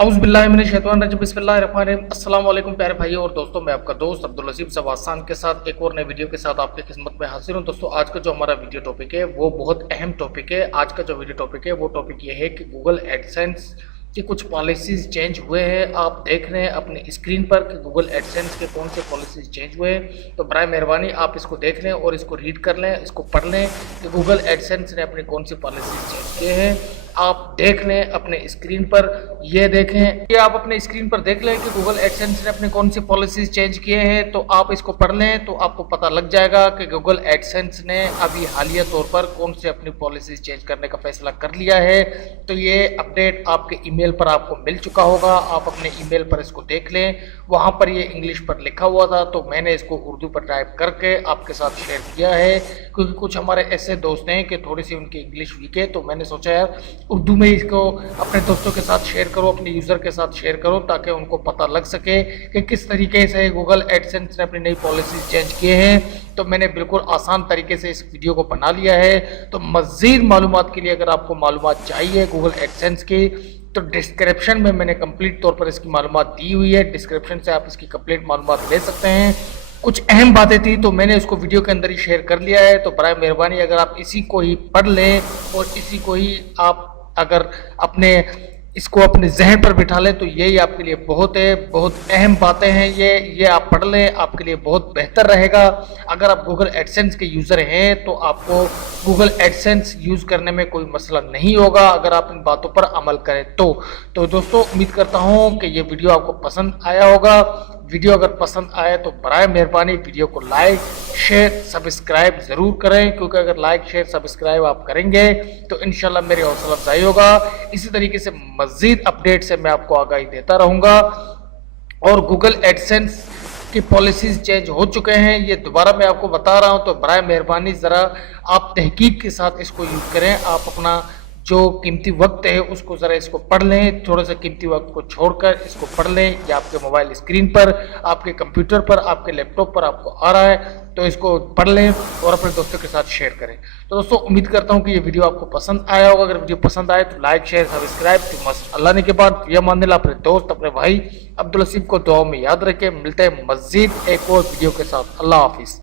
اعوذ باللہ من الشیطان الرجیم، بسم اللہ الرحمن الرحیم۔ السلام علیکم پیارے بھائیوں اور دوستوں، میں آپ کا دوست عبداللطیف کے ساتھ ایک اور نئے ویڈیو کے ساتھ آپ کی خدمت میں حاضر ہوں۔ دوستوں، آج کا جو ہمارا ویڈیو ٹاپک ہے وہ بہت اہم ٹاپک ہے۔ آج کا جو ویڈیو ٹاپک ہے وہ ٹاپک یہ ہے کہ گوگل ایڈسینس کی کچھ پالیسیز چینج ہوئے ہیں۔ آپ دیکھ رہے ہیں اپنے اسکرین پر کہ گوگل ایڈسینس کے کون سے پالیسیز چینج ہوئے ہیں، تو برائے مہربانی آپ اس کو دیکھ لیں اور اس کو ریڈ کر لیں، اس کو پڑھ لیں کہ گوگل ایڈسینس نے اپنی کون سی پالیسیز چینج کیے ہیں۔ آپ دیکھ لیں اپنے اسکرین پر، یہ دیکھیں کہ آپ اپنے اسکرین پر دیکھ لیں کہ گوگل ایڈسینس نے اپنے کون سی پالیسیز چینج کیے ہیں، تو آپ اس کو پڑھ لیں تو آپ کو پتہ لگ جائے گا کہ گوگل ایڈسینس نے ابھی حالیہ طور پر کون سے اپنی پالیسیز چینج کرنے کا فیصلہ کر لیا ہے۔ تو یہ اپڈیٹ آپ کے ای میل پر آپ کو مل چکا ہوگا، آپ اپنے ای میل پر اس کو دیکھ لیں۔ وہاں پر یہ انگلش پر لکھا ہوا تھا تو میں نے اس کو اردو پر ٹائپ کر کے آپ کے ساتھ شیئر کیا ہے، کیونکہ کچھ ہمارے ایسے دوست ہیں کہ تھوڑی سی ان کی انگلش ویک ہے، تو میں نے سوچا یار اردو میں اس کو اپنے دوستوں کے ساتھ شیئر کرو، اپنے یوزر کے ساتھ شیئر کرو، تاکہ ان کو پتہ لگ سکے کہ کس طریقے سے گوگل ایڈسینس نے اپنی نئی پالیسیز چینج کیے ہیں۔ تو میں نے بالکل آسان طریقے سے اس ویڈیو کو بنا لیا ہے۔ تو مزید معلومات کے لیے اگر آپ کو معلومات چاہیے گوگل ایڈسینس کی، تو ڈسکرپشن میں نے کمپلیٹ طور پر اس کی معلومات دی ہوئی ہے، ڈسکرپشن سے آپ اس کی کمپلیٹ معلومات لے سکتے ہیں۔ کچھ اہم باتیں تھیں تو میں نے اس کو ویڈیو کے اندر ہی شیئر کر لیا ہے، تو برائے مہربانی اگر آپ اسی کو ہی پڑھ لیں اور اسی کو ہی آپ اگر اس کو اپنے ذہن پر بٹھا لیں تو یہی آپ کے لیے بہت اہم باتیں ہیں۔ یہ آپ پڑھ لیں، آپ کے لیے بہت بہتر رہے گا۔ اگر آپ گوگل ایڈسینس کے یوزر ہیں تو آپ کو گوگل ایڈسینس یوز کرنے میں کوئی مسئلہ نہیں ہوگا اگر آپ ان باتوں پر عمل کریں تو دوستوں، امید کرتا ہوں کہ یہ ویڈیو آپ کو پسند آیا ہوگا۔ ویڈیو اگر پسند آئے تو برائے مہربانی ویڈیو کو لائک شیئر سبسکرائب ضرور کریں، کیونکہ اگر لائک شیئر سبسکرائب آپ کریں گے تو انشاءاللہ میری حوصلہ افزائی ہوگا۔ اسی طریقے سے مزید اپڈیٹ سے میں آپ کو آگاہی دیتا رہوں گا۔ اور گوگل ایڈسینس کی پالیسیز چینج ہو چکے ہیں، یہ دوبارہ میں آپ کو بتا رہا ہوں، تو برائے مہربانی ذرا آپ تحقیق کے ساتھ اس کو یوز کریں۔ آپ اپنا جو قیمتی وقت ہے اس کو ذرا اس کو پڑھ لیں، تھوڑا سا قیمتی وقت کو چھوڑ کر اس کو پڑھ لیں، یا آپ کے موبائل اسکرین پر، آپ کے کمپیوٹر پر، آپ کے لیپ ٹاپ پر آپ کو آ رہا ہے تو اس کو پڑھ لیں اور اپنے دوستوں کے ساتھ شیئر کریں۔ تو دوستوں، امید کرتا ہوں کہ یہ ویڈیو آپ کو پسند آیا ہوگا۔ اگر ویڈیو پسند آئے تو لائک شیئر سبسکرائب تو مست اللہ نے کے بعد یہ مان لیں، اپنے دوست اپنے بھائی عبداللطیف کو دعاؤں میں یاد رکھیں۔ ملتے ہیں مزید ایک اور ویڈیو کے ساتھ۔ اللہ حافظ۔